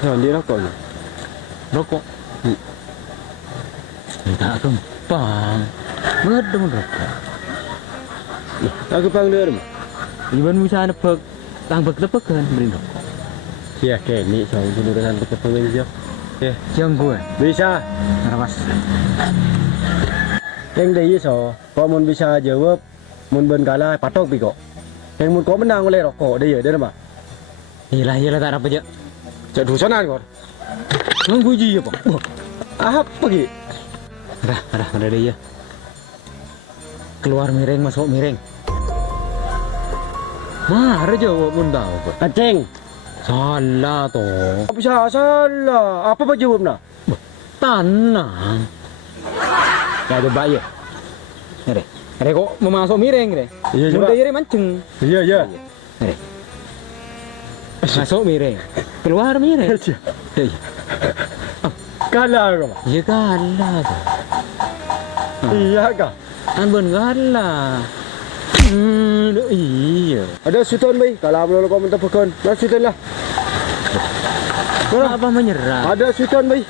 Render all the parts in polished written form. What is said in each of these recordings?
Ya, dia rokoknya. Rokok. Tak gampang. Ngedeng rokok. Aku panggil dia mah. Iban bisa nepek, tang tepek kan beri rokok. Ya, kini saya jurusan berkepengin dia. Ya, Jam gue. bisa. Rawas. Yang dia so, kau mun bisa jawab, mun ben kalah patok pi kok. Yang mun kau menang oleh rokok dia mah. Iyalah tak apa aja. Cak dosanan kau. Ngguji ya, Pak. Apa ki? Ada dia. Keluar miring, masuk miring. Marah jawab pun tahu, Pak. Aceng. Salah toh. Bisa salah. Apa jawabnya? Tanah. Ya coba ya. Ada. Ada kok mau masuk miring deh. Iya, coba. Mudah jadi mancing. Iya, iya. Ada. Masuk miring. Keluar miring. Iya. Kalah kau. Iya kalah tuh. Iya kah? Kan ben kalah. Iya. Ada suton bay. Kalau belum kau minta pekan, nak suton lah. Apa menyerah? Ada suton bay.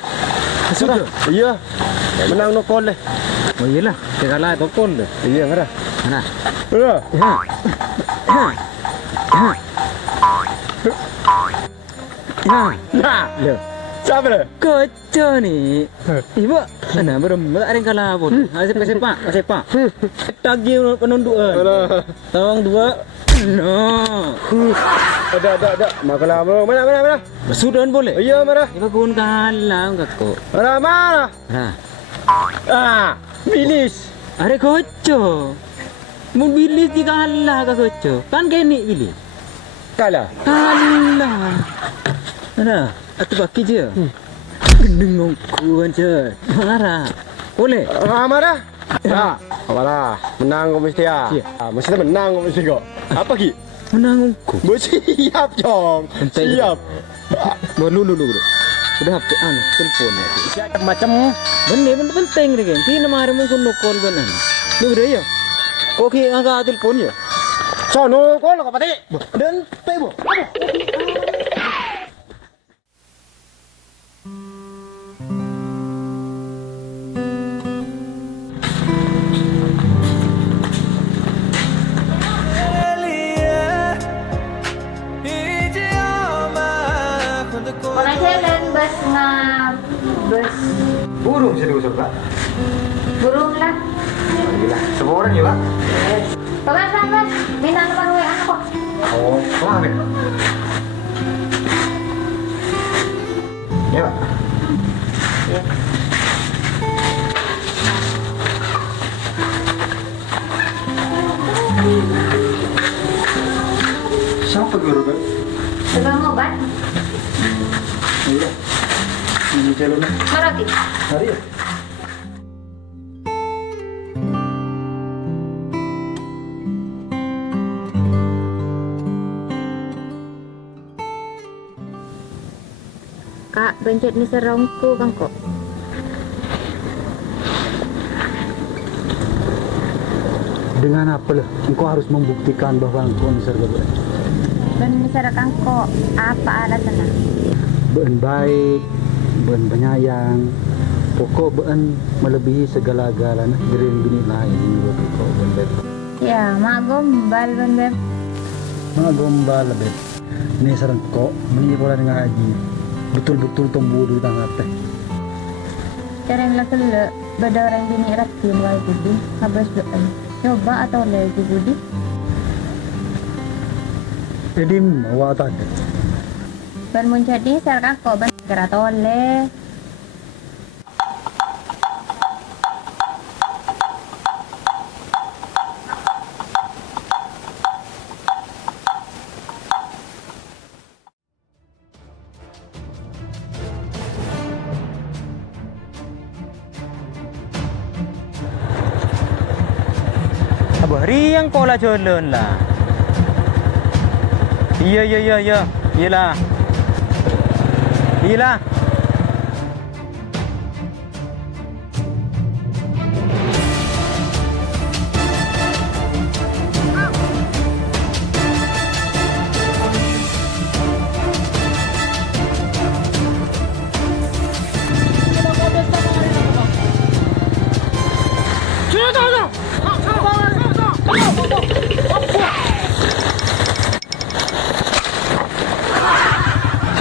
Sudah. Iya. Menang nokol deh. Oh iyalah, dia kalah tokon deh. Iya ngara. Mana? Ngara. Nah. Ya. Siapa deh? Kocok nih. Ibu, mana berempat ada yang kalah pun. Sepak. Tagi penundukan. Tawang dua. No. Ada. Makalah mana. Sudah boleh. Iya mana. Ibu kun kalah enggak kok. Mana. Nah, Bilis. ada kocok. Mau bilis di kalah ke kocok. Kan gini bilis. Kalah. Kalah. Ada. Atau baki je. Gendeng kuan je. Marah. Boleh. Marah. Ya. Apalah. Menang kau mesti ya. Mesti menang kau mesti kok. Apa ki? Menang ku. Siap Jong. Siap. Dulu. Udah HP telepon ya. Macam Bener penting deh kan. Tina mari mau kun call benar. Lu udah ya. Kok ki angkat telepon ya? sono kau lo kapati. Dan tebo. Bus Burung sih diusap Pak. burung lah. Gila, semua orang ya Pak. Pakai minta nomor WA kok. Oh, wah nih. Ya Pak. Siapa guru Pak? Tukang obat. Iya. Ini calonnya. Maroti. Hari ya? Kak, bencet ni serongku kan kok. Dengan apa lah? Engkau harus membuktikan bahwa engkau nisar gabung. Ben misalkan kok apa alasannya? Ben baik, ben penyayang, pokok ben melebihi segala-galanya dari bini lain buat engkau ben beb. Ya, mak gombal ben beb. Mga gombal beb. Ini sarang kok menipola dengan haji. Betul-betul tumbuh di tengah teh. Careng lah kele, beda orang bini ratin wal budi, habis ben. Coba atau lagi budi? Edim awak tak ada. Ben muncet ni serkan kok ben kira tole. Abah riang kola jalan lah. Iya. Iyalah.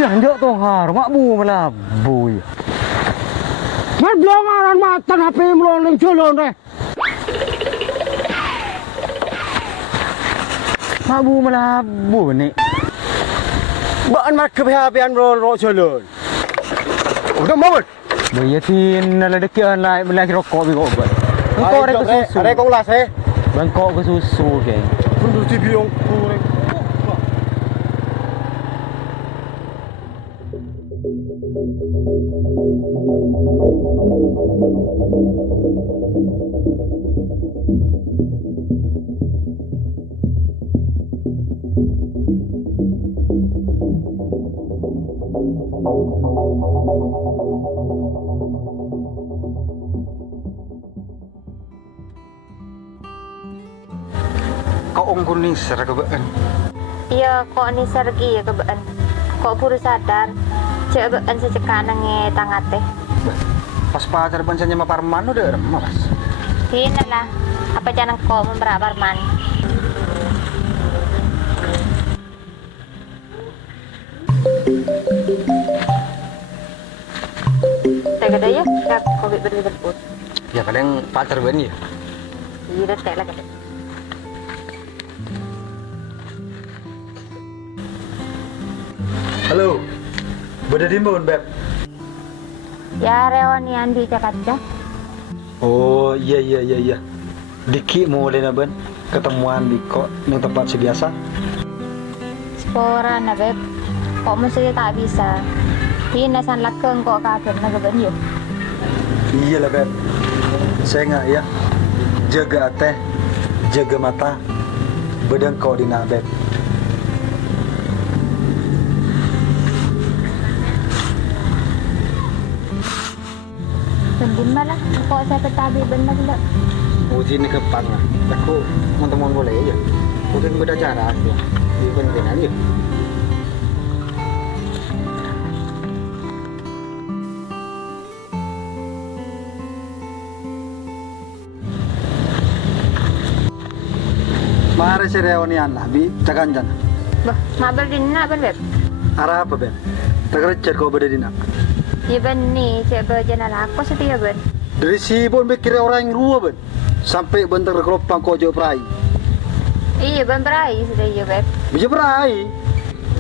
Janjak tong har, mak bu melabu. Man blongaran matan HP mloning jolon deh. Mak bu melabu ni. Baan mat ke HP-an ro jolon. Udah mau. Bayatin nala dekian lai melaki rokok bi kok. Engkau ada ke susu. Ada kong las Bangkok ke susu ke. Kundu TV yang kurang. Kau ongkun ni ser kebaan. Iya, kok ni sergi ya kebaan. Kok buru sadar. Cek baan secekak nange tangate. Pas pacar pancanya sama Parman udah remas. Hina lah. Apa jangan kok membera Parman. Tega dah ya, kat covid berbut. Ya kadang pacar ben ya. Iya, dah tek lah kat. Halo. Beda di mana, Beb? Ya rewani andi cakaca. Oh, iya. Diki mau lena ben ketemuan di kok yang tempat sebiasa. Spora na beb. Kok mesti tak bisa. Hina san lakeng kok kaget na gaban yuk. Iya lah, Beb. Saya nggak ya. Jaga teh, jaga mata. Bedang kau di nak, Beb. Sendin malah. Kok saya tetabi benar pula. Uji ni kepang lah. Aku teman-teman boleh aja. Mungkin beda cara aja. Di penting aja. Mari si reunian lah, bi cakan jana. Bah, mabel din na ben beb. Arah apa ben? Terkerja kau beda dina. Ya ben ni, cek berjana lah. Aku setia ben. Dari si bon mikir orang yang rua ben. Sampai bentar keropang kau jauh perai. Iya ben berai sudah ya beb. Bija perai.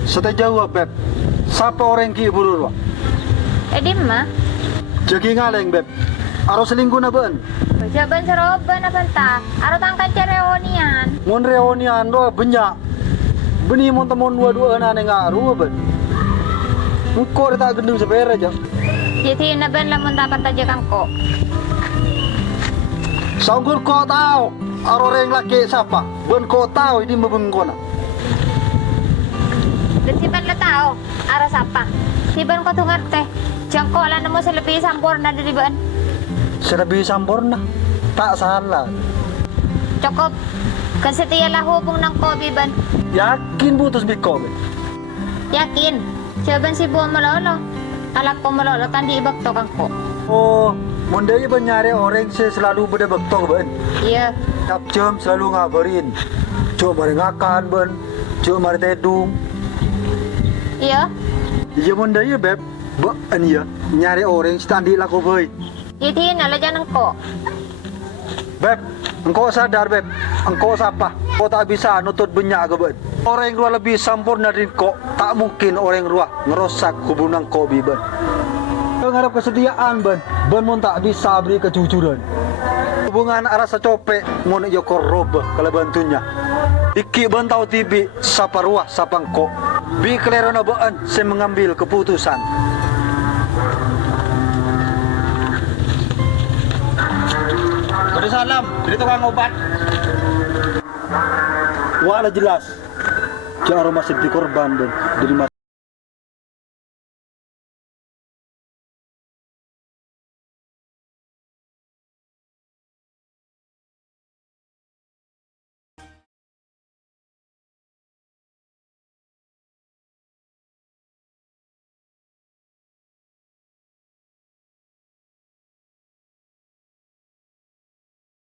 Setelah jauh beb. Siapa orang ki buru Di mah. Jagi ngaleng beb. Aro selingkuh na ben. Baca ben seroban apa entah. Aro tangkan cereonian. Mon reunian do banyak. Beni mon temon dua-dua na ngaru ben. Engkau tak gendung seber aja. Jadi na ben lamun dapat aja kangko. Sanggur kau tahu. Aro orang laki siapa? Ben kau tahu ini membengkona. Dan si ben lah tahu. Aro siapa? Si ben kau tungat teh. Jangkau lah nemu selebih sampurna dari ben. Selebih sampurna. Tak salah. Cukup. Kesetialah hubung nang kobi ben. Yakin putus biko ben. Yakin. Coba si buah melolo. Kalau kau melolo kan diibak to kangko. Oh, mondai ben nyari orang selalu beda bektok ben. Iya. Tiap jam selalu ngabarin. Cuk mari ngakan ben. Cuk mari tedung. Iya. Iya mondai beb. Ben ya nyari orang standi laku boy. Jadi nala jangan kok. Beb, engkau sadar beb. Engkau siapa? Kau tak bisa nutut banyak ke ben. Orang yang luar lebih sempurna dari kau. Tak mungkin orang luar ngerosak hubungan kau bi ben. Kau ngarap kesetiaan ben. Ben mun tak bisa beri kejujuran. Hubungan rasa copek mun joko robah kalau bantunya. Iki ben tahu tibi sapa ruah sapa engkau. Bi kelerona ben saya mengambil keputusan. Beri salam, dari tukang obat. Wala jelas. Jaro masih di korban dan dari